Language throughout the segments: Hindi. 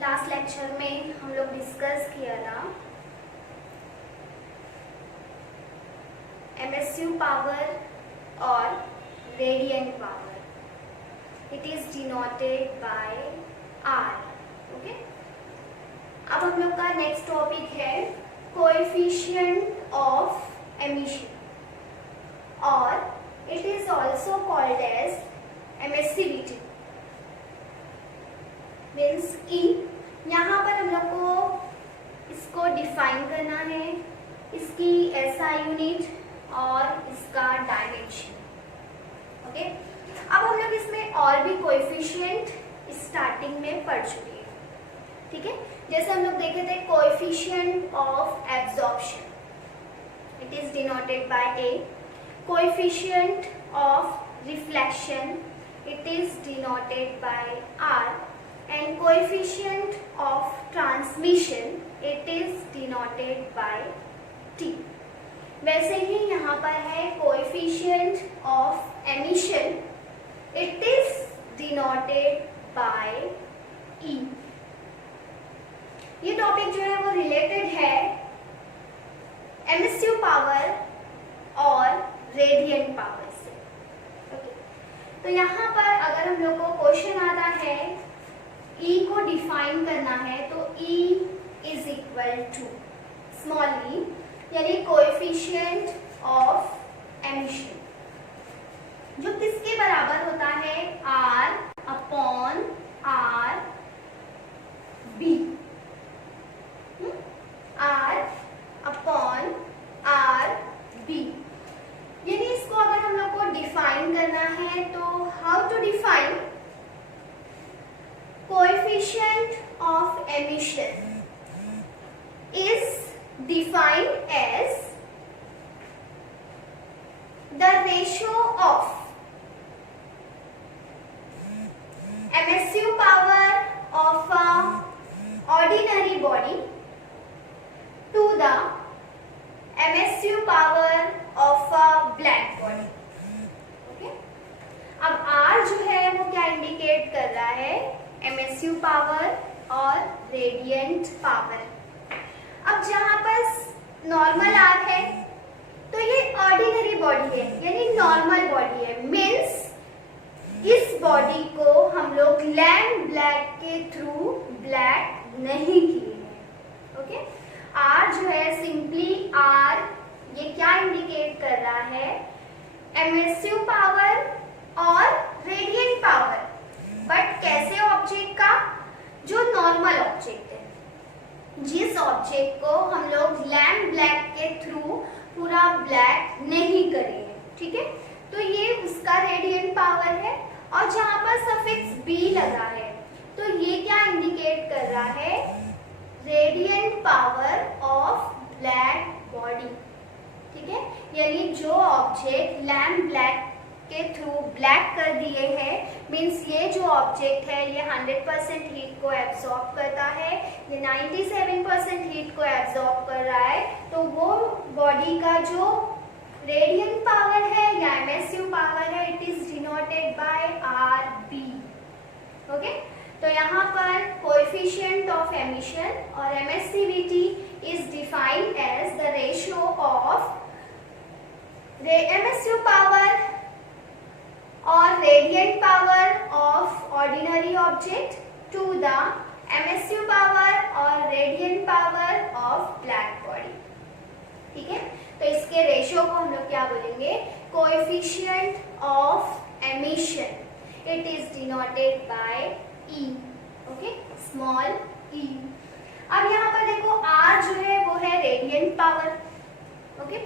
लास्ट लेक्चर में हम लोग डिस्कस किया था एमएसयू पावर और radiant power. It is denoted by R. Okay, अब हम लोग का नेक्स्ट टॉपिक है कोएफिशिएंट ऑफ एमिशन और it is also called as emissivity means E. यहाँ पर हम लोग को इसको डिफाइन करना है, इसकी एसआई यूनिट और इसका डायमेंशन। ओके, अब हम लोग इसमें और भी कोएफिशिएंट स्टार्टिंग में पढ़ चुके हैं। ठीक है, जैसे हम लोग देखे थे coefficient of absorption, it is denoted by A. Coefficient of reflection, it is denoted by R. and coefficient of transmission, it is denoted by T। वैसे ही यहाँ पर है coefficient of emission, it is denoted by E। ये टॉपिक जो है वो रिलेटेड है एमएसयू पावर और रेडियंट पावर से। ओके, तो यहाँ पर अगर हम लोग को क्वेश्चन आता है E को डिफाइन करना है तो E is equal to small e यानी कोएफिशिएंट ऑफ एमिशन, जो किसके बराबर होता है R upon R B। R upon R B, यानी इसको अगर हम लोग को डिफाइन करना है तो how to define coefficient of emission is defined as the ratio of MSU power of a ordinary body to the MSU power of a black body। Okay, अब R जो है वो क्या इंडिकेट कर रहा है, एमएसयू पावर और रेडियंट पावर। अब जहां पर नॉर्मल आर है तो ये ऑर्डिनरी बॉडी है यानी नॉर्मल बॉडी है, मीन्स इस बॉडी को हम लोग लैम्प ब्लैक के थ्रू ब्लैक नहीं किए हैं। ओके, आर जो है सिंपली आर, ये क्या इंडिकेट कर रहा है, एमएसयू पावर और रेडियंट पावर, बट कैसे ऑब्जेक्ट का, जो नॉर्मल ऑब्जेक्ट है, जिस ऑब्जेक्ट को हम लोग लैम्प ब्लैक के थ्रू पूरा ब्लैक नहीं करे हैं। ठीक है, तो ये उसका रेडियंट पावर है। और जहां पर सफिक्स बी लगा है तो ये क्या इंडिकेट कर रहा है, radiant power of black body. ठीक है, यानी जो ऑब्जेक्ट लैम्प ब्लैक के थ्रू ब्लैक कर दिए हैं, मीन्स ये जो ऑब्जेक्ट है ये 100% हीट को एब्सॉर्ब करता है, ये 97% हीट को एब्सॉर्ब कर रहा है, तो वो बॉडी का जो रेडियंट पावर है या एमएसयू पावर है, it is denoted by R B. Okay, तो यहाँ पर coefficient of emission or emissivity is defined as the ratio of emissive power और radiant power of ordinary object to the emissive power और radiant power of black body. ठीक है, तो इसके रेशियो को हम लोग क्या बोलेंगे, coefficient of emission, it is denoted bye E। Okay, small e। अब यहाँ पर देखो R जो है वो है radiant power. Okay,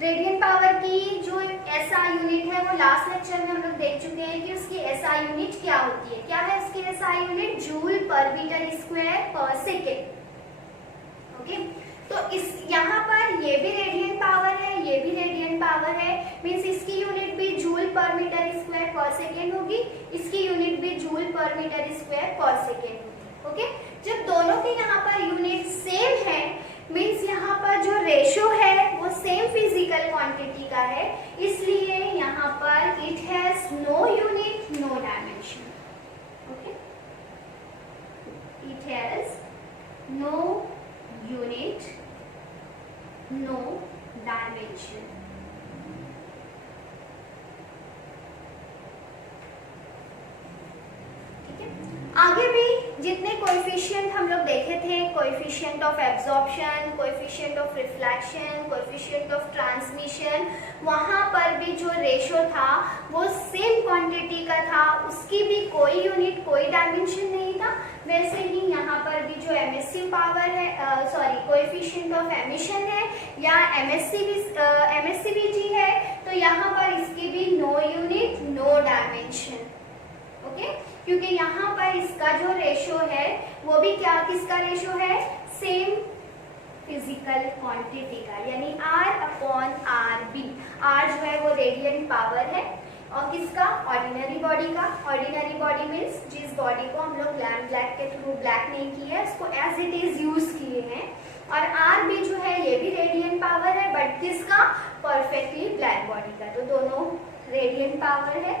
radiant power की जो एसआई यूनिट है वो लास्ट लेक्चर में हम लोग देख चुके हैं कि उसकी एसआई यूनिट क्या होती है। क्या है इसकी SI unit, joule per metre square per second. Okay, तो इस यहाँ पर ये भी रेडियंट पावर है, ये भी रेडियंट पावर है, मींस इसकी यूनिट भी joule per metre square per second होगी, इसकी यूनिट भी joule per metre square per second होगी। ओके, जब दोनों की यहाँ पर यूनिट सेम है, मीन्स यहाँ पर जो रेशो है वो सेम फिजिकल क्वांटिटी का है, इसलिए यहाँ पर it has no unit no dimension. Okay, it has no unit, no dimension. आगे भी जितने कोएफिशिएंट हम लोग देखे थे, coefficient of absorption, coefficient of reflection, coefficient of transmission, वहां पर भी जो रेशो था वो सेम क्वांटिटी का था, उसकी भी कोई यूनिट, कोई डायमेंशन नहीं था। वैसे ही यहाँ पर भी जो एमिसिव पावर है, कोएफिशिएंट ऑफ एमिशन है या एमिसिविटी है, तो यहाँ पर इसकी भी no unit, no dimension. Okay, क्योंकि यहाँ पर इसका जो रेशो है वो भी क्या, किसका रेशो है, सेम फिजिकल क्वांटिटी का, यानी R/RB। R जो है वो रेडियंट पावर है, और किसका, ऑर्डिनरी बॉडी का। ऑर्डिनरी बॉडी मीन्स जिस बॉडी को हम लोग लैम्प ब्लैक के थ्रू ब्लैक नहीं किया है, उसको एज इट इज यूज किए हैं। और RB जो है ये भी रेडियंट पावर है, बट किसका, परफेक्टली ब्लैक बॉडी का। तो दोनों रेडियंट पावर है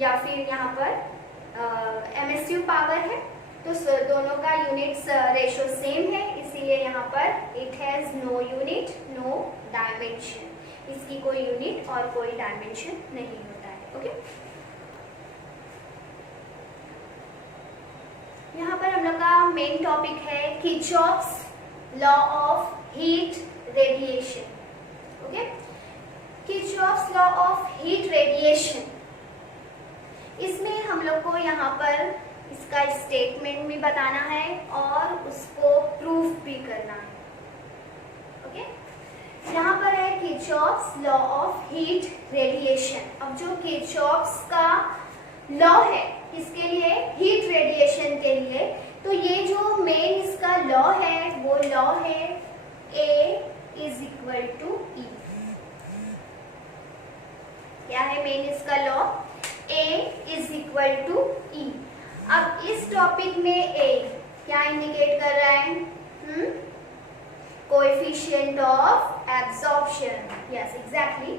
या फिर यहाँ पर एमिसिव पावर है, तो दोनों का यूनिट्स रेशो सेम है, इसीलिए यहाँ पर it has no unit, no dimension. इसकी कोई यूनिट और कोई डायमेंशन नहीं होता है। ओके, यहाँ पर हम लोग का मेन टॉपिक है Kirchhoff's law of heat radiation. Okay, Kirchhoff's law of heat radiation, इसमें हम लोग को यहाँ पर इसका स्टेटमेंट भी बताना है और उसको प्रूफ भी करना है। ओके, यहाँ पर है Kirchhoff's law of heat radiation. अब जो किरचॉफ्स का लॉ है किसके लिए, हीट रेडिएशन के लिए, तो ये जो मेन इसका लॉ है वो लॉ है A = E। क्या है मेन इसका लॉ, A = E। अब इस टॉपिक में A क्या इंडिकेट कर रहा है, coefficient of absorption, yes exactly.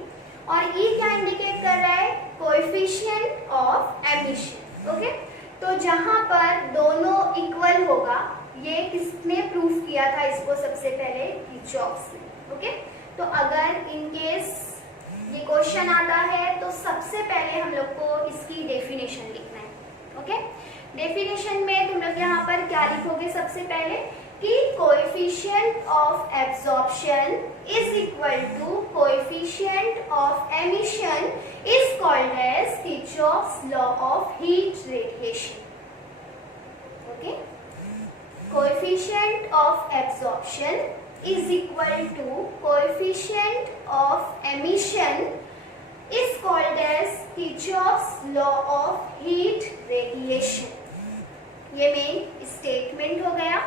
और E क्या इंडिकेट कर रहा है, कोएफिशिएंट ऑफ एमिशन। ओके, तो जहां पर दोनों इक्वल होगा, ये किसने प्रूफ किया था इसको सबसे पहले, किरचॉफ्स ने। ओके, तो अगर इन केस ये क्वेश्चन आता है तो सबसे पहले हम लोग को इसकी डेफिनेशन लिखना है। ओके, डेफिनेशन में तुम लोग यहाँ पर क्या लिखोगे, सबसे पहले कि coefficient of absorption is equal to coefficient of emission is called as Kirchhoff's law of heat radiation. Okay, coefficient of absorption is equal to coefficient of emission is called as Kirchhoff's law of heat radiation। ये मेन स्टेटमेंट हो गया।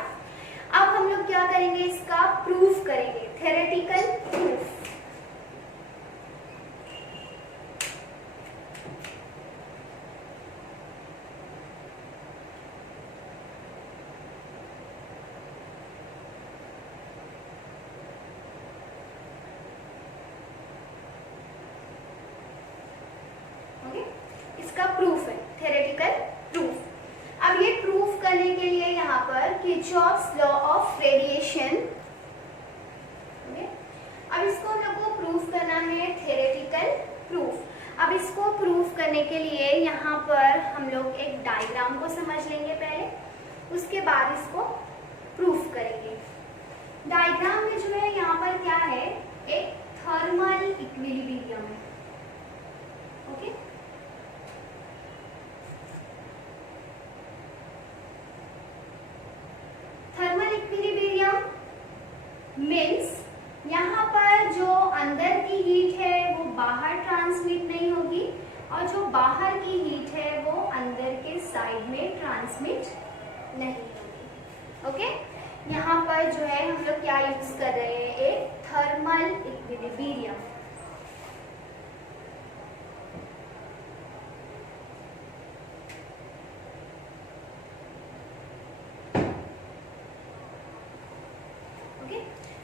अब हम लोग क्या करेंगे, इसका प्रूफ करेंगे, थ्योरेटिकल प्रूफ। इसका प्रूफ है, थ्योरेटिकल प्रूफ। अब ये प्रूफ करने के लिए यहाँ पर किरचॉफ्स लॉ ऑफ रेडिएशन, अब इसको हम लोग को प्रूफ करना है, थ्योरेटिकल प्रूफ। अब इसको प्रूफ करने के लिए यहाँ पर हम लोग एक डायग्राम को समझ लेंगे पहले, उसके बाद इसको प्रूफ करेंगे। डायग्राम में जो है यहाँ पर क्या है, एक थर्मल इक्विलिब्रियम है। ओके, थर्मल इक्विलिब्रियम मीन्स यहाँ पर जो अंदर की हीट है वो बाहर ट्रांसमिट नहीं होगी, और जो बाहर की हीट है वो अंदर के साइड में ट्रांसमिट नहीं होगी। ओके, यहाँ पर जो है हम लोग क्या यूज कर रहे हैं, एक थर्मल इक्विलिब्रियम।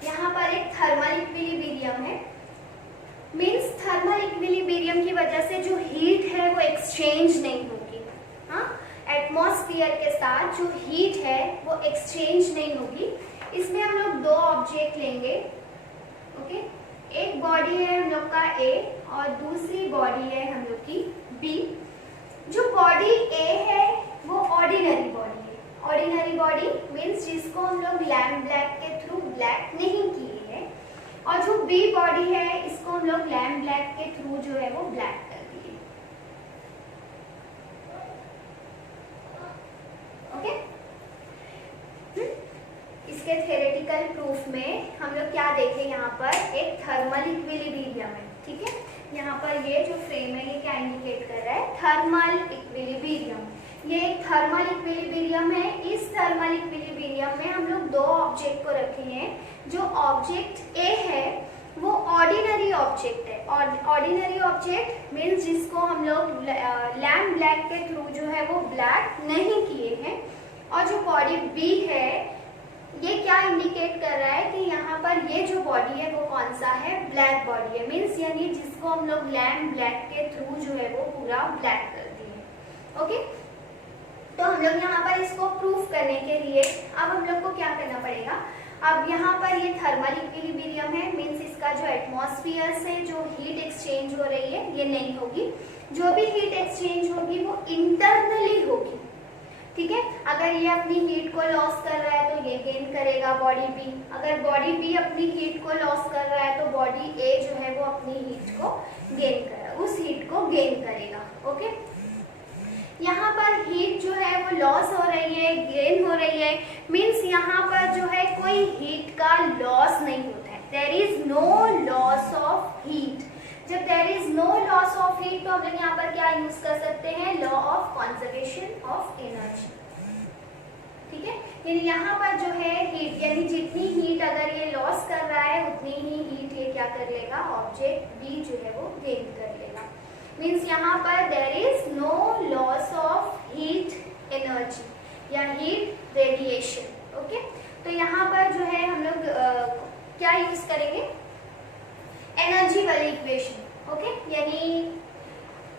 यहाँ पर एक थर्मल इक्विलिब्रियम है, मीन्स थर्मल इक्विलिब्रियम की वजह से जो हीट है वो एक्सचेंज नहीं होगी। हाँ, एट एटमॉस्फेयर के साथ जो हीट है वो एक्सचेंज नहीं होगी। इसमें हम लोग दो ऑब्जेक्ट लेंगे, ओके। एक बॉडी है हम लोग का ए और दूसरी बॉडी है हम लोग की बी। जो बॉडी ए है वो ऑर्डिनरी बॉडी है। ऑर्डिनरी बॉडी मीन्स जिसको हम लोग लैम्प ब्लैक के थ्रू ब्लैक नहीं किए हैं, और जो बी बॉडी है इसको हम लोग लैम्प ब्लैक के थ्रू जो है वो ब्लैक कर दिए, ओके। इसके थ्योरेटिकल प्रूफ में हम लोग क्या देखें, यहाँ पर एक थर्मल इक्विलिब्रियम है, ठीक है। यहाँ पर ये जो फ्रेम है ये क्या इंडिकेट कर रहा है, थर्मल इक्विलिब्रियम। ये एक थर्मल इक्विलिब्रियम है। इस थर्मल इक्विलिब्रियम में हम लोग दो ऑब्जेक्ट को रखे हैं। जो ऑब्जेक्ट ए है वो ऑर्डिनरी ऑब्जेक्ट है। ऑर्डिनरी ऑब्जेक्ट मीन्स जिसको हम लोग लैम्प ब्लैक के थ्रू जो है वो ब्लैक नहीं किए हैं। और जो बॉडी बी है ये क्या इंडिकेट कर रहा है कि यहाँ पर ये जो बॉडी है वो कौन सा है, ब्लैक बॉडी है। मीन्स यानी जिसको हम लोग लैम्प ब्लैक के थ्रू जो है वो पूरा ब्लैक कर दिए, ओके। तो हम लोग यहाँ पर इसको प्रूफ करने के लिए अब हम लोग को क्या करना पड़ेगा, अब यहाँ पर ये थर्मल इक्विलिब्रियम है, मीन्स इसका जो एटमॉस्फेयर से जो हीट एक्सचेंज हो रही है ये नहीं होगी। जो भी हीट एक्सचेंज होगी वो इंटरनली होगी, ठीक है। अगर ये अपनी हीट को लॉस कर रहा है तो ये गेन करेगा बॉडी बी। अगर बॉडी बी अपनी हीट को लॉस कर रहा है तो बॉडी ए जो है वो अपनी हीट को गेन कर उस हीट को गेन करेगा, ओके। यहाँ पर हीट जो है वो लॉस हो रही है, गेन हो रही है, मीन्स यहाँ पर जो है कोई हीट का लॉस नहीं होता है। There is no loss of heat. जब there is no loss of heat तो हम लोग यहाँ पर क्या यूज कर सकते हैं, law of conservation of energy, ठीक है। यानी यहाँ पर जो है हीट, यानी जितनी हीट अगर ये लॉस कर रहा है उतनी ही हीट ये क्या कर लेगा, ऑब्जेक्ट बी जो है वो गेन कर लेगा। मीन्स यहाँ पर there is no loss of heat energy या हीट रेडिएशन, ओके। तो यहाँ पर जो है हम लोग क्या यूज करेंगे, एनर्जी वाली इक्वेशन, ओके। यानी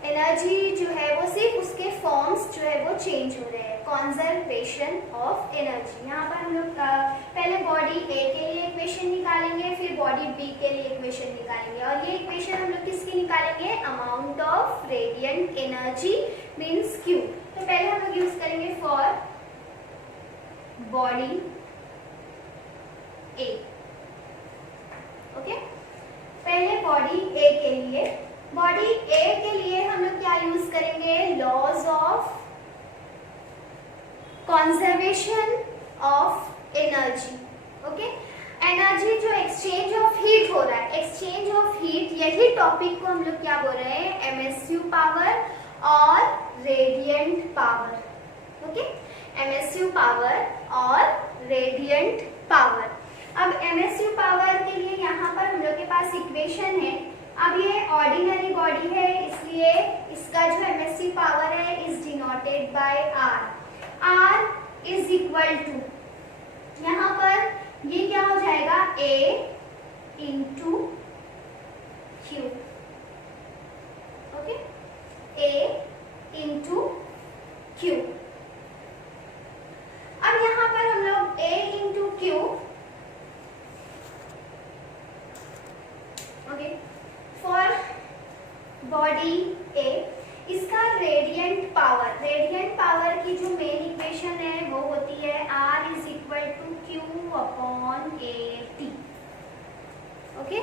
एनर्जी जो है वो सिर्फ उसके फॉर्म्स जो है वो चेंज हो रहे हैं, कंजर्वेशन ऑफ एनर्जी। यहाँ पर हम लोग पहले बॉडी ए के लिए इक्वेशन निकालेंगे, फिर बॉडी बी के लिए इक्वेशन निकालेंगे। और ये इक्वेशन हम लोग किसकी निकालेंगे, amount of radiant energy means Q. तो पहले हम लोग यूज करेंगे फॉर बॉडी ए, ओके। पहले बॉडी ए के लिए, बॉडी ए के लिए हम लोग क्या यूज करेंगे, laws of conservation of energy, okay. Energy जो एक्सचेंज ऑफ हीट हो रहा है, एक्सचेंज ऑफ हीट, यही टॉपिक को हम लोग क्या बोल रहे हैं, एमएसयू पावर और radiant power, okay. Emissive power और रेडिएंट पावर। अब एमएसयू पावर के लिए यहाँ पर हम लोग के पास इक्वेशन है। अब ये ऑर्डिनरी बॉडी है इसलिए इसका जो एमएसयू पावर है is denoted by R. R is equal to, यहाँ पर ये क्या हो जाएगा, A into Q, okay. A into Q. अब यहाँ पर हम लोग A into Q, okay, for body A, इसका रेडिएंट पावर की जो मेन इक्वेशन है वो होती है R is equal to Q upon A T, okay.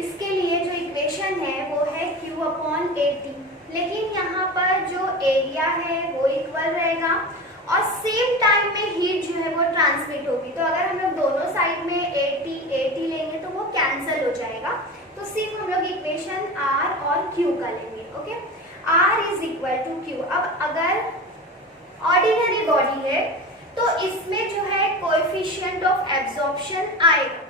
इसके लिए जो इक्वेशन है वो है क्यू अपॉन ए टी, लेकिन यहाँ पर जो एरिया है वो इक्वल रहेगा और सेम टाइम में हीट जो है वो ट्रांसमिट होगी। तो अगर हम लोग दोनों साइड में ए टी लेंगे तो वो कैंसिल हो जाएगा। तो सिर्फ हम लोग इक्वेशन आर और क्यू का लेंगे, okay. R is equal to Q. अब अगर ऑर्डिनरी बॉडी है तो इसमें जो है कोएफिशिएंट ऑफ एब्जॉर्प्शन आएगा,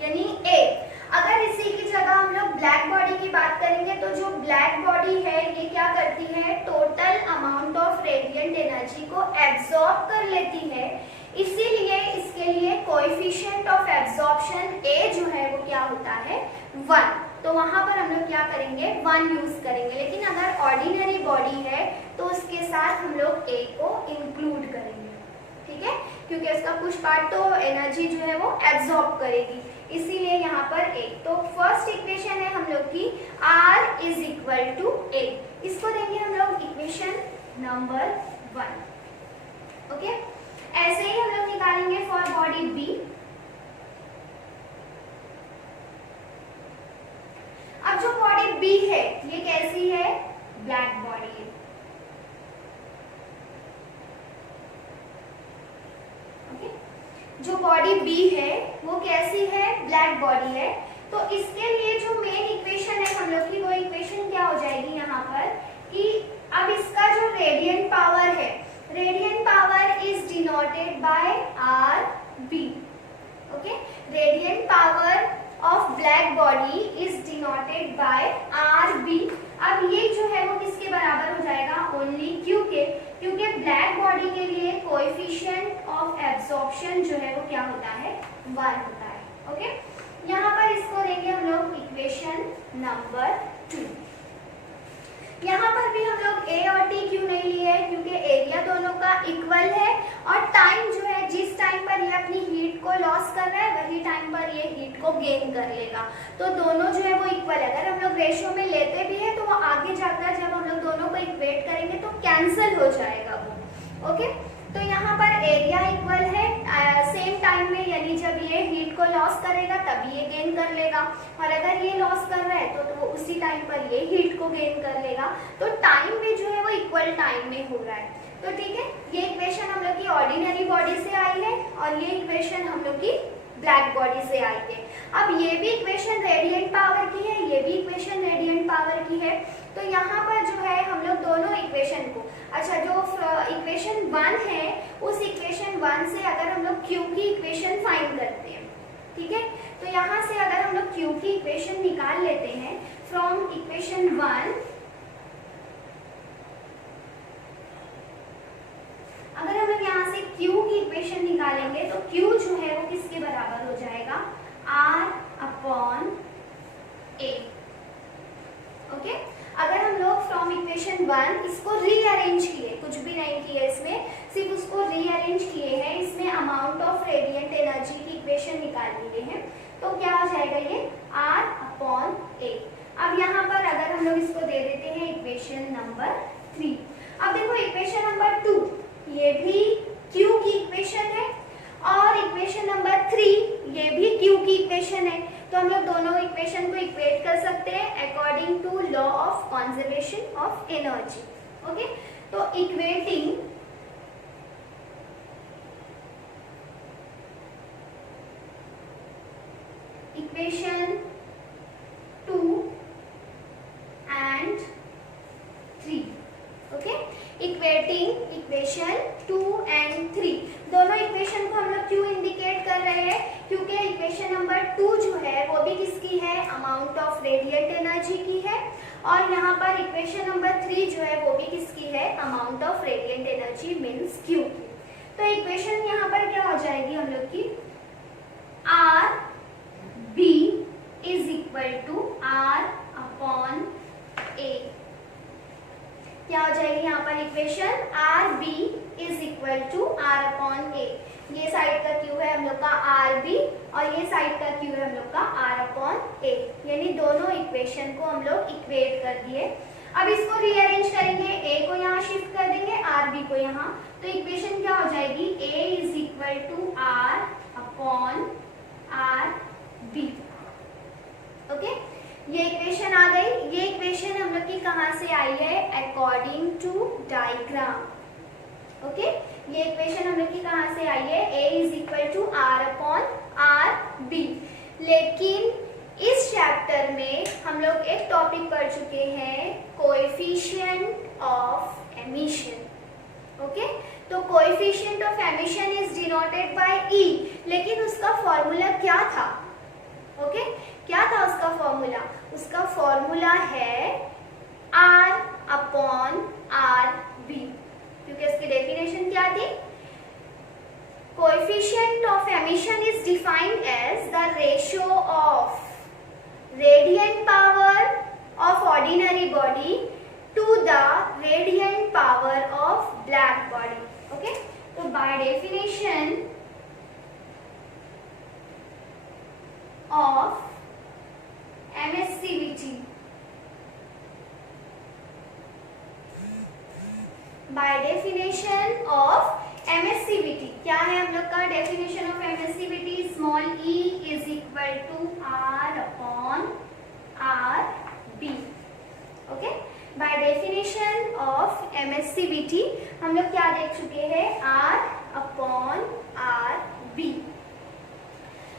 यानी ए। अगर इसी की जगह हम लोग ब्लैक बॉडी की बात करेंगे तो जो ब्लैक बॉडी है ये क्या करती है, total amount of radiant energy को एब्जॉर्ब कर लेती है, इसीलिए इसके लिए कोएफिशिएंट ऑफ एब्जॉर्प्शन ए जो है वो क्या होता है, 1। तो वहां पर हम लोग क्या करेंगे, 1 यूज करेंगे। लेकिन अगर ऑर्डिनरी बॉडी है तो उसके साथ हम लोग ए को इंक्लूड करेंगे, ठीक है, क्योंकि उसका कुछ पार्ट तो एनर्जी जो है वो एब्जॉर्ब करेगी, इसीलिए यहाँ पर ए। तो फर्स्ट इक्वेशन है हम लोग की R इज इक्वल टू ए, इसको देंगे हम लोग इक्वेशन नंबर 1। ओके, ऐसे ही हम लोग निकालेंगे फॉर बॉडी बी। अब जो बॉडी बी है ये कैसी है, ब्लैक बॉडी है। ओके, जो बॉडी बी है वो कैसी है, ब्लैक बॉडी है। तो इसके लिए जो मेन इक्वेशन है हम लोग की, वो इक्वेशन क्या हो जाएगी यहाँ पर कि अब इसका जो रेडियंट पावर है, radiant power is denoted by R B. Okay, radiant power of black body is denoted by R B. अब ये जो है वो किसके बराबर हो जाएगा, ओनली क्यू के, क्योंकि ब्लैक बॉडी के लिए कोएफिशिएंट ऑफ एब्जॉर्प्शन जो है वो क्या होता है, 1 होता है। ओके, यहाँ पर इसको देंगे हम लोग इक्वेशन नंबर 2। यहाँ पर भी हम लोग ए और टी क्यों नहीं लिए, क्योंकि एरिया दोनों का इक्वल है और टाइम जो है, जिस टाइम पर ये अपनी हीट को लॉस कर रहा है वही टाइम पर ये हीट को गेन कर लेगा, तो दोनों जो है वो इक्वल है। अगर हम लोग रेशियो में लेते भी है तो वो आगे जाकर जब हम लोग दोनों को इक्वेट करेंगे तो कैंसिल हो जाएगा वो। ओके, तो यहाँ पर एरिया इक्वल है सेम टाइम में, यानी जब ये हीट को लॉस करेगा तभी ये गेन कर लेगा, और अगर ये लॉस कर रहा है तो उसी टाइम पर ये हीट को गेन कर लेगा, तो टाइम भी जो है वो इक्वल टाइम में हो रहा है। तो ठीक है, ये इक्वेशन हम लोग की ऑर्डिनरी बॉडी से आई है और ये इक्वेशन हम लोग की ब्लैक बॉडी से आई है। अब ये भी इक्वेशन रेडियंट पावर की है, ये भी इक्वेशन रेडियंट पावर की है। तो यहाँ पर जो है हम लोग दोनों इक्वेशन को, अच्छा जो इक्वेशन 1 है उस इक्वेशन 1 से अगर हम लोग Q की इक्वेशन फाइंड करते हैं, ठीक है, तो यहाँ से अगर हम लोग Q की इक्वेशन निकाल लेते हैं फ्रॉम इक्वेशन 1, अगर हम लोग यहाँ से Q की इक्वेशन निकालेंगे तो Q जो है वो किसके बराबर हो जाएगा, R अपॉन A। ओके, अगर हम लोग फ्रॉम इक्वेशन 1 इसको रीअरेंज किए, कुछ भी नहीं किए इसमें, सिर्फ उसको रीअरेंज किए हैं, इसमें अमाउंट ऑफ रेडिएंट एनर्जी की इक्वेशन निकाल लिए हैं, तो क्या हो जाएगा ये R अपॉन A। अब यहाँ पर अगर हम लोग इसको दे देते हैं इक्वेशन नंबर 3। अब देखो इक्वेशन नंबर 2 ये भी Q की इक्वेशन है और इक्वेशन नंबर 3 ये भी Q की इक्वेशन है, तो हम लोग दोनों इक्वेशन को इक्वेट कर सकते हैं according to law of conservation of energy. Okay, तो equating equation 2 and 3। Okay, equating equation 2 and 3, दोनों इक्वेशन को हम लोग क्यों इंडिकेट कर रहे हैं, क्योंकि इक्वेशन नंबर 2 जो है वो भी किसकी है, अमाउंट ऑफ रेडिएंट एनर्जी की है, और यहाँ पर इक्वेशन नंबर 3 जो है वो भी किसकी है, amount of radiant energy means Q की। तो इक्वेशन यहाँ पर क्या हो जाएगी हम लोग की, R B is equal to R upon A। क्या हो जाएगी यहाँ पर equation, R B is equal to R upon A. ये साइड का क्यू है हम लोग का आर बी और ये साइड का क्यू है हम लोग का आर अपॉन ए, यानी दोनों इक्वेशन को हम लोग इक्वेट कर दिए। अब इसको रीअरेंज करेंगे, ए को यहाँ शिफ्ट कर देंगे, आर बी को यहाँ, तो इक्वेशन क्या हो जाएगी, A is equal to R upon R B. Okay, ये इक्वेशन आ गई। ये इक्वेशन हम लोग की कहाँ से आई है, अकॉर्डिंग टू डायग्राम। ओके, ये इक्वेशन हम लोग की कहाँ से आई है, a is equal to R upon R B. लेकिन इस चैप्टर में हम लोग एक टॉपिक पढ़ चुके हैं, कोएफिशिएंट ऑफ एमिशन। ओके, तो coefficient of emission is denoted bye E, लेकिन उसका फॉर्मूला क्या था। ओके, क्या था उसका फॉर्मूला, उसका फॉर्मूला है R अपॉन आर बी, क्योंकि इसकी डेफिनेशन क्या थी, coefficient of emission is defined as the ratio of radiant power of ordinary body to the radiant power of black body. Okay, so by definition of emissivity, by definition of emissivity, क्या है हम लोग का definition of emissivity? small e is equal to r upon r b. Okay, by definition of emissivity हम लोग क्या देख चुके हैं? R upon R B.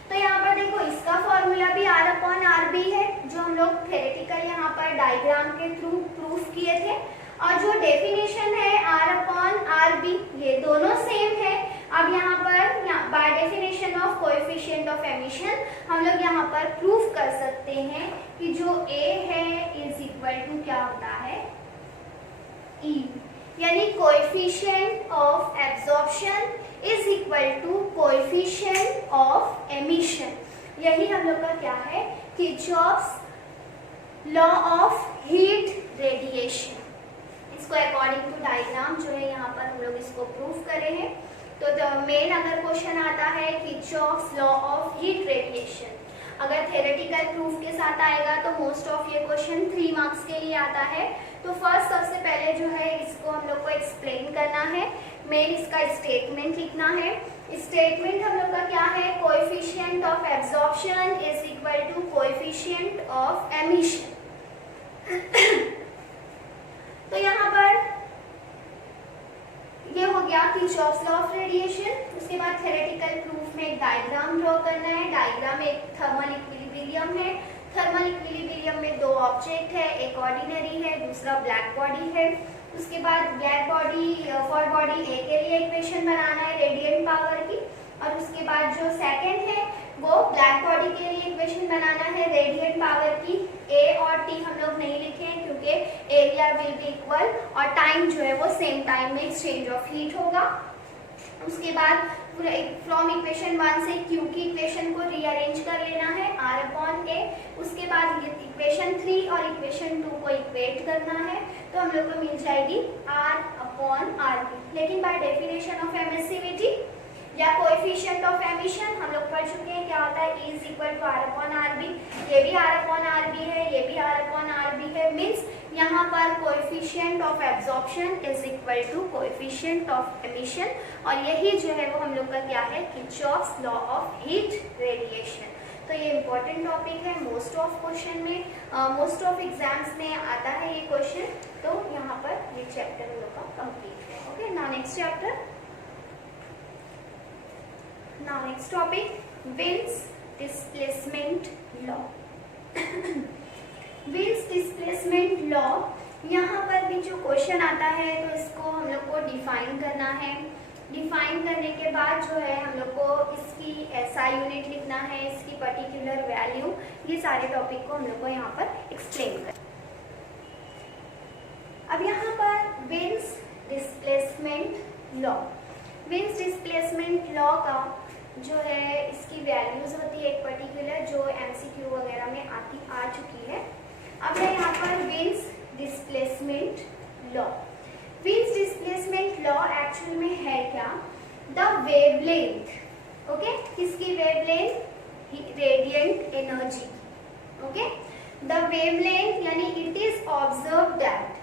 तो यहाँ पर देखो इसका फॉर्मूला भी R अपॉन आर बी है, जो हम लोग थ्योरेटिकल यहाँ पर डायग्राम के थ्रू प्रूफ किए थे. और जो डेफिनेशन है R अपॉन आर बी, ये दोनों सेम है. अब यहाँ पर bye definition of coefficient of emission हम लोग यहाँ पर प्रूफ कर सकते हैं कि जो A है इज इक्वल टू क्या होता है? E, यानी coefficient of absorption is equal to coefficient of emission. यही हम लोग का क्या है? Kirchhoff's law of heat radiation. इसको अकॉर्डिंग टू डायग्राम जो है यहाँ पर हम लोग इसको प्रूफ कर रहे हैं. तो मेन अगर क्वेश्चन आता है Kirchhoff's law of heat radiation, अगर थ्योरेटिकल प्रूफ के साथ आएगा तो मोस्ट ऑफ ये क्वेश्चन 3 मार्क्स के लिए आता है. तो फर्स्ट सबसे पहले जो है इसको हम लोग को एक्सप्लेन करना है. मेन इसका स्टेटमेंट लिखना है. स्टेटमेंट हम लोग का क्या है? Coefficient of absorption is equal to coefficient of emission. तो यहाँ पर ये हो गया किरचॉफ्स लॉ ऑफ रेडिएशन. उसके बाद थ्योरेटिकल प्रूफ में एक डायग्राम ड्रॉ करना है. डायग्राम एक थर्मल इक्विलिब्रियम है. थर्मल इक्विलिब्रियम में 2 ऑब्जेक्ट है, एक ऑर्डिनरी है, दूसरा ब्लैक बॉडी है. उसके बाद ब्लैक बॉडी फॉर बॉडी ए के लिए इक्वेशन बनाना है रेडिएंट पावर की. और उसके बाद जो सेकंड है वो ब्लैक बॉडी के लिए इक्वेशन बनाना है रेडिएंट पावर की. ए और टी हम लोग नहीं लिखे हैं क्योंकि एरिया विल बी इक्वल और टाइम जो है वो सेम टाइम में एक्सचेंज ऑफ हीट होगा. उसके बाद फ्रॉम इक्वेशन 1 से क्यू की इक्वेशन को रीअरेंज कर लेना है R अपॉन ए. उसके बाद इक्वेशन 3 और इक्वेशन 2 को इक्वेट करना है तो हम लोग को मिल जाएगी R अपॉन आर बी. लेकिन बाय डेफिनेशन ऑफ एमिसिविटी या कोएफिशिएंट ऑफ एमिशन हम लोग पढ़ चुके हैं क्या होता है? E is equal to R upon R B. ये भी R अपॉन आर बी है, ये भी R अपॉन आर बी है. मीन्स यहाँ पर coefficient of absorption is equal to coefficient of emission. और यही जो है वो हम लोग का क्या है? Kirchhoff's law of heat radiation. तो ये इंपॉर्टेंट टॉपिक है. मोस्ट ऑफ क्वेश्चन में मोस्ट ऑफ एग्जाम्स में आता है ये क्वेश्चन. तो यहाँ पर ये चैप्टर हम लोग का कंप्लीट है. Okay, now next chapter. Now next topic, Wiens displacement law. Wiens displacement law, यहाँ पर भी जो क्वेश्चन आता है तो इसको हम लोग को डिफाइन करना है. डिफाइन करने के बाद जो है हम लोग को इसकी SI यूनिट लिखना है, इसकी पर्टिकुलर वैल्यू, ये सारे टॉपिक को हम लोग को यहाँ पर एक्सप्लेन करना. अब यहाँ पर Wien's displacement law. Wien's displacement law का जो है इसकी वैल्यूज होती है एक पर्टिकुलर जो MCQ वगैरह में आ चुकी है. अब है यहाँ पर Wien's displacement law. Wien's displacement law actual में है क्या? The wavelength. ओके, किसकी wavelength? Radiant energy. Okay, the wavelength यानी it is observe that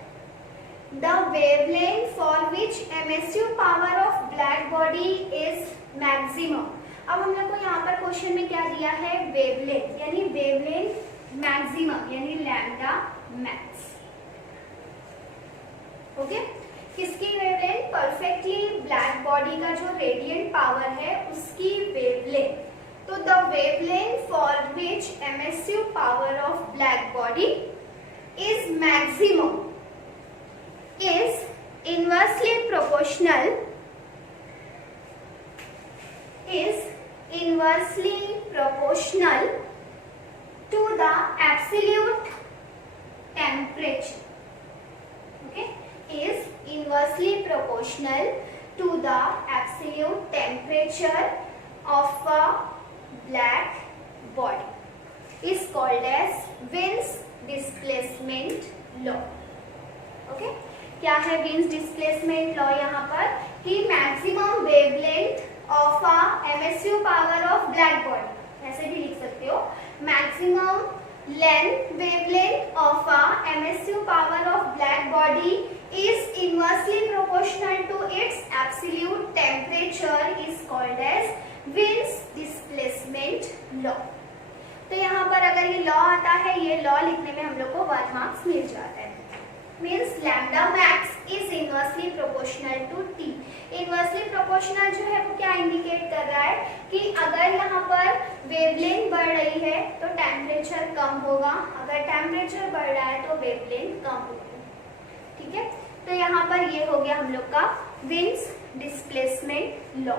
the wavelength for which emissive power of black body is maximum. अब हम लोग को यहाँ पर क्वेश्चन में क्या दिया है? वेवलेंथ, यानी वेवलेंथ मैक्सिमम यानी लैम्डा मैक्स. ओके, किसकी वेवलेंथ? परफेक्टली ब्लैक बॉडी का जो रेडिएंट पावर है उसकी वेवलेंथ. तो the wavelength for which emissive power of black body is maximum is inversely proportional to the absolute temperature. Okay, is inversely proportional to the absolute temperature of a black body. Is called as Wiens displacement law. Okay, क्या है विंस डिस्प्लेसमेंट लॉ यहाँ पर कि maximum wavelength of a MSU power of black body, ऐसे भी लिख सकते हो, maximum wavelength of a MSU power of black body is inversely proportional to its absolute temperature is called as Wiens displacement law. तो यहाँ पर अगर ये लॉ आता है, ये लॉ लिखने में हम लोग को 1 मार्क्स मिल जाता है. Means lambda max is inversely proportional to T. Inversely proportional जो है वो क्या इंडिकेट कर रहा है कि अगर यहाँ पर वेवलेंथ बढ़ रही है तो टेम्परेचर कम होगा, अगर टेम्परेचर बढ़ रहा है तो वेवलेंथ कम होगी. ठीक है, तो यहाँ पर ये हो गया हम लोग का विंस डिस्प्लेसमेंट लॉ.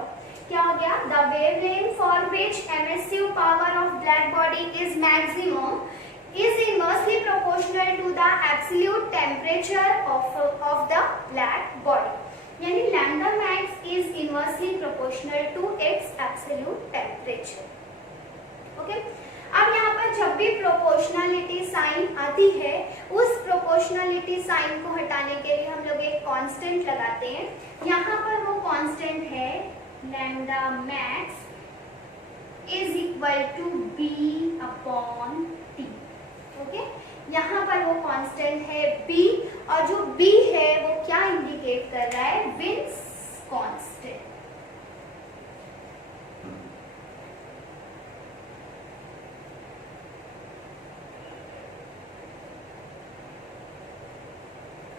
क्या हो गया? The wavelength for which MSU power of black body is maximum is inversely proportional to the absolute temperature of the black body. यानी lambda max is inversely proportional to its absolute temperature. Okay? अब यहाँ पर जब भी प्रोपोर्शनलिटी साइन आती है, उस प्रोपोर्शनलिटी साइन को हटाने के लिए हम लोग एक कांस्टेंट लगाते हैं. यहाँ पर वो कांस्टेंट है lambda max is equal to b upon t. Okay, यहाँ पर वो कांस्टेंट है b, और जो b है वो क्या इंडिकेट कर रहा है? Wien's constant.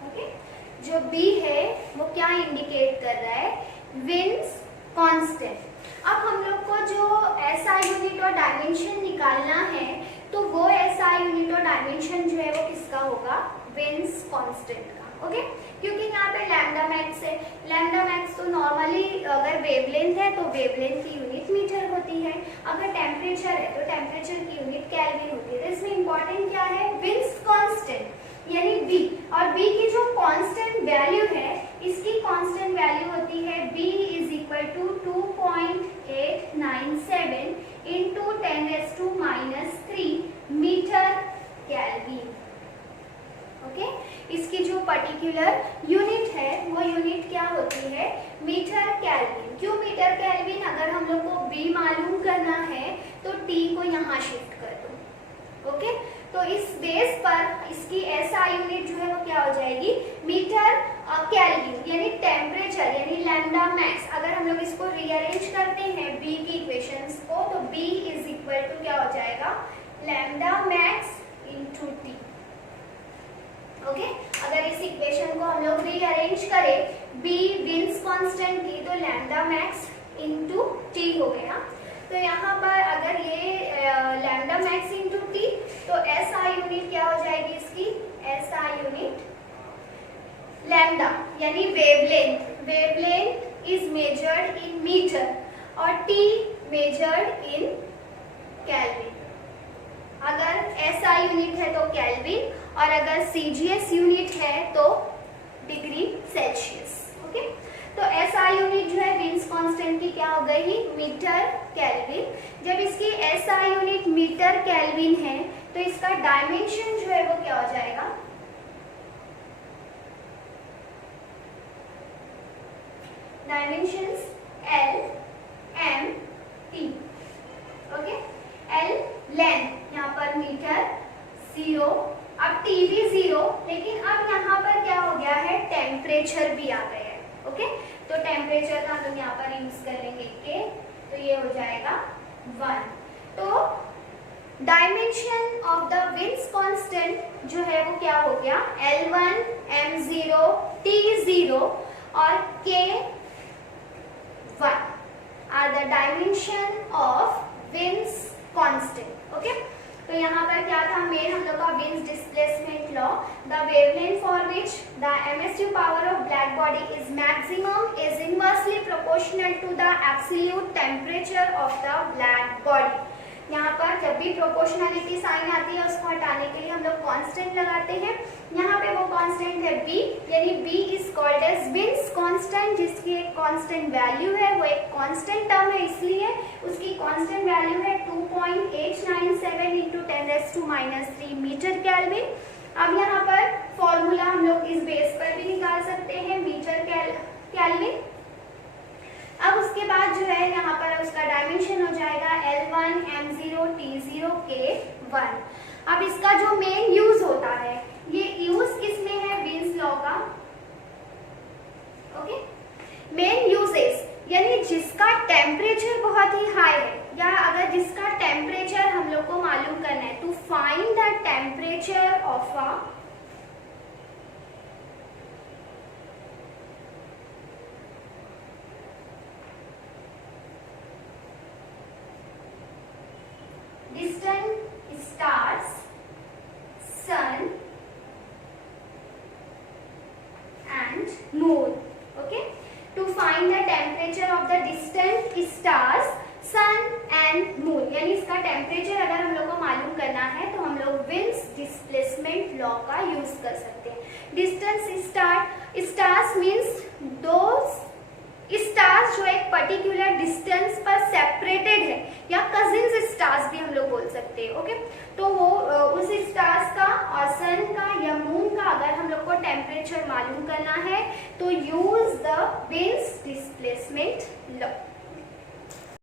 ओके, जो b है वो क्या इंडिकेट कर रहा है? Wien's constant. अब हम लोग को जो SI यूनिट और डायमेंशन निकालना है, तो वो SI यूनिट और डायमेंशन जो है वो किसका होगा? विंस कांस्टेंट का. ओके, क्योंकि यहाँ पे लैम्डा मैक्स है. लैम्डा मैक्स तो नॉर्मली अगर वेवलेंथ है तो वेवलेंथ की यूनिट मीटर होती है, अगर टेम्परेचर है तो टेम्परेचर की यूनिट केल्विन होती है. तो इसमें इंपॉर्टेंट क्या है? विंस कांस्टेंट यानी B, और B की जो कांस्टेंट वैल्यू है, इसकी कांस्टेंट वैल्यू होती है B is equal to 2.897 into 10⁻³ metre kelvin. Okay, इसकी जो पर्टिकुलर यूनिट है वो यूनिट क्या होती है? Metre kelvin. क्यों मीटर केल्विन? अगर हम लोग को B मालूम करना है तो T को यहाँ शिफ्ट कर दो. ओके, तो इस बेस पर इसकी SI यूनिट जो है वो क्या हो जाएगी? मीटर केल्विन यानी टेम्परेचर यानी लैम्डा मैक्स. अगर हम लोग इसको रीअरेंज करते हैं B की इक्वेशंस को, तो B इज इक्वल टू क्या हो जाएगा? Lambda max into T. Okay, अगर इस इक्वेशन को हम लोग रीअरेंज करें, B विंस कांस्टेंट की, तो लैम्डा मैक्स इंटू टी हो गया. तो यहाँ पर अगर ये लैम्डा मैक्स इंटू टी, तो SI यूनिट क्या हो जाएगी इसकी? SI यूनिट लैम्डा यानी wavelength. Wavelength is measured in metre और T मेजर्ड इन केल्विन. अगर SI यूनिट है तो केल्विन, और अगर CGS यूनिट है तो डिग्री सेल्सियस. ओके, तो SI यूनिट जो है विंस कांस्टेंट की क्या हो गई? Metre kelvin. जब इसकी SI यूनिट मीटर केल्विन है तो इसका डायमेंशन जो है वो क्या हो जाएगा? Dimensions L M T. Okay, L length, यहाँ पर मीटर 0, अब T भी 0, लेकिन अब यहाँ पर क्या हो गया है? टेम्परेचर भी आ गया है. ओके, तो टेम्परेचर का हम यहाँ पर यूज कर लेंगे K, तो ये हो जाएगा 1. तो dimension of the Wien's constant जो है वो क्या हो गया? L1 M0 T0 और K1 are the dimension of Wiens constant. Okay, तो यहाँ पर क्या था? मेन हम लोग का Wien's displacement law. The wavelength for which the emissive power of black body is maximum is inversely proportional to the absolute temperature of the black body. यहाँ पर जब भी प्रोपोर्शनलिटी साइन आती है, उसको हटाने के लिए हम लोग कांस्टेंट लगाते हैं. यहाँ पे वो कांस्टेंट है B, यानी B is called as Wien's constant, जिसकी एक कांस्टेंट वैल्यू है, वो एक कांस्टेंट टर्म है, इसलिए उसकी कांस्टेंट वैल्यू है 2.897 इंटू 10⁻³ मीटर केल्विन. अब यहाँ पर फॉर्मूला हम लोग इस बेस पर भी निकाल सकते हैं, मीटर केल्विन। अब उसके बाद जो है यहाँ पर उसका डायमेंशन हो जाएगा L1 M0 T0 K1। अब इसका जो मेन यूज होता है, ये यूज किसमें है, व्हील्स लॉ का। ओके, मेन यूजेस यानी जिसका टेम्परेचर बहुत ही हाई है, या अगर जिसका टेम्परेचर हम लोग को मालूम करना है, to find the temperature of a distant stars, sun and moon. Okay, to find the temperature of the distant stars, sun and moon, यानी इसका टेम्परेचर अगर हम लोग को मालूम करना है तो हम लोग विल्स डिस्प्लेसमेंट लॉ का यूज कर सकते हैं। डिस्टेंस स्टार्स मीन्स दो स्टार्स जो एक पर्टिकुलर डिस्टेंस पर सेपरेटेड है, या कजिन्स स्टार्स भी हम लोग बोल सकते हैं। ओके, तो वो उस स्टार्स का और सन का या मून का अगर हम लोग को टेम्परेचर मालूम करना है तो use the Wien's displacement law.